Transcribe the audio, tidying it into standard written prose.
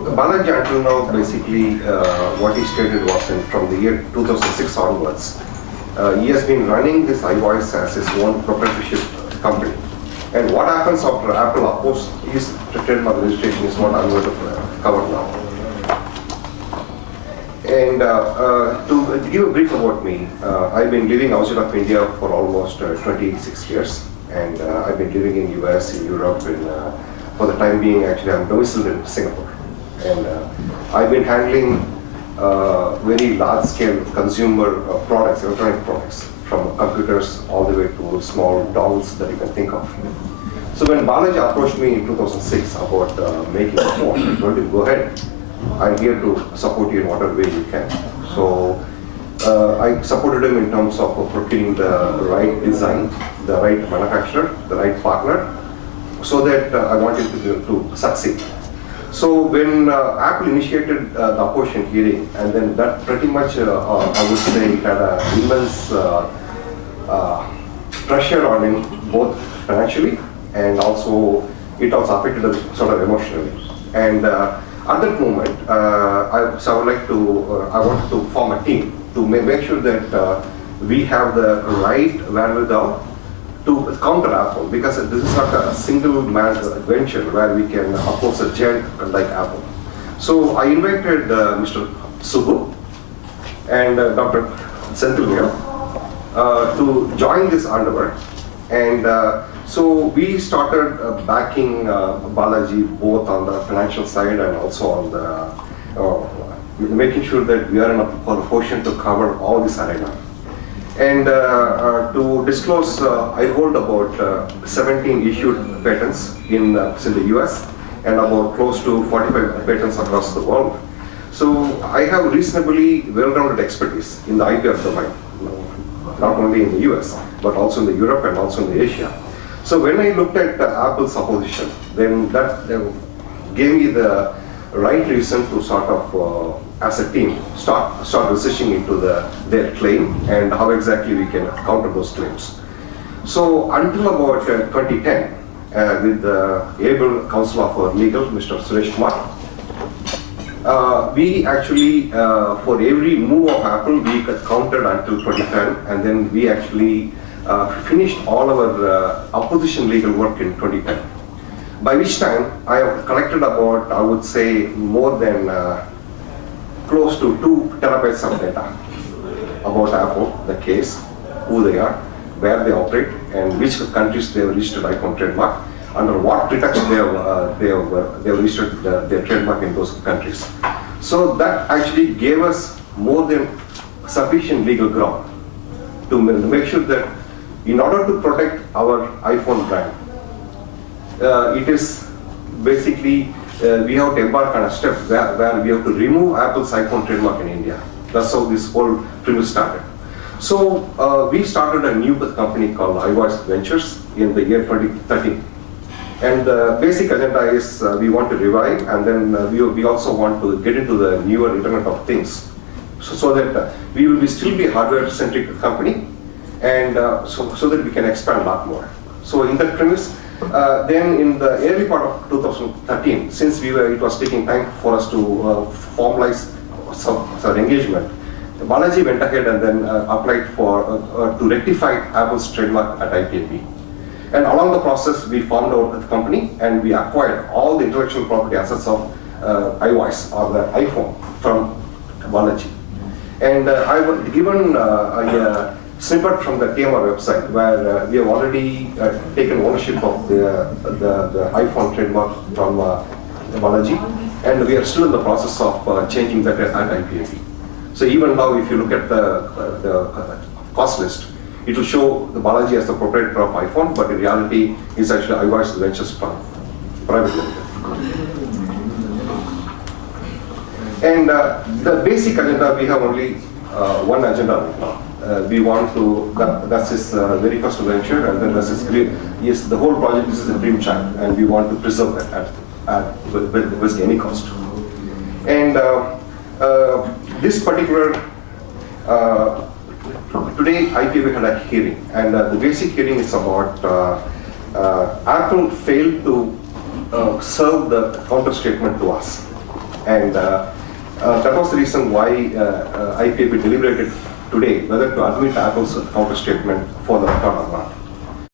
Balaji until now, basically, what he stated was from the year 2006 onwards, he has been running this Ivoice as his own proprietorship company. And what happens after Apple opposed his trademark registration is what I'm going to cover now. And to give a brief about me, I've been living outside of India for almost 26 years. And I've been living in US, in Europe, and for the time being, actually, I'm domiciled in Singapore. And I've been handling very large-scale consumer products, electronic products, from computers all the way to small dolls that you can think of. So when Balaji approached me in 2006 about making a phone, I told him, go ahead. I'm here to support you in whatever way you can. So I supported him in terms of procuring the right design, the right manufacturer, the right partner, so that I wanted to succeed. So when Apple initiated the opposition hearing, and then that pretty much, I would say, it had an immense pressure on him, both financially and also it also affected him sort of emotionally. And at that moment, I wanted to form a team to make sure that we have the right wherewithal to counter Apple, because this is not a single man venture where we can oppose a giant like Apple. So I invited Mr. Subbu and Dr. Senthilya to join this endeavor. And so we started backing Balaji both on the financial side and also on the making sure that we are in a position to cover all this arena. And to disclose, I hold about 17 issued patents in the US and about close to 45 patents across the world. So I have reasonably well-rounded expertise in the IPR domain, not only in the US, but also in the Europe and also in the Asia. So when I looked at Apple's opposition, then that gave me the right reason to sort of, as a team, start researching into their claim and how exactly we can counter those claims. So until about 2010, with the able counsel of our legal, Mr. Suresh Kumar, we actually, for every move of Apple, we countered until 2010, and then we actually finished all our opposition legal work in 2010. By which time, I have collected about, I would say, more than close to 2 terabytes of data about Apple, the case, who they are, where they operate, and which countries they have registered iPhone trademark, under what pretext they have registered their trademark in those countries. So that actually gave us more than sufficient legal ground to make sure that in order to protect our iPhone brand, it is basically, we have to embark on a step where we have to remove Apple's iPhone trademark in India. That's how this whole premise started. So we started a new company called Ivoice Ventures in the year 2013. And the basic agenda is we want to revive, and then we also want to get into the newer Internet of Things, so that we will still be a hardware-centric company, and so that we can expand a lot more. So in that premise, then in the early part of 2013, since it was taking time for us to formalize some engagement, Balaji went ahead and then applied for to rectify Apple's trademark at IPAB. And along the process, we formed our company and we acquired all the intellectual property assets of Ivoice, or the iPhone, from Balaji. And I was given a snippet from the TMR website where we have already taken ownership of the iPhone trademark from Balaji, and we are still in the process of changing that at IPAB. So even now, if you look at the cost list, it will show the Balaji as the proprietor of iPhone, but in reality, it's actually Ivoice Ventures Fund, private limited. And the basic agenda, we have only one agenda right now. We want to, that's his very first venture, and then that's his dream. Yes, the whole project is a dream child, and we want to preserve that with any cost. And this particular, today IPAB had a hearing, and the basic hearing is about Apple failed to serve the counter statement to us. And that was the reason why IPAB deliberated today whether to admit Apple's counter statement for the record or not.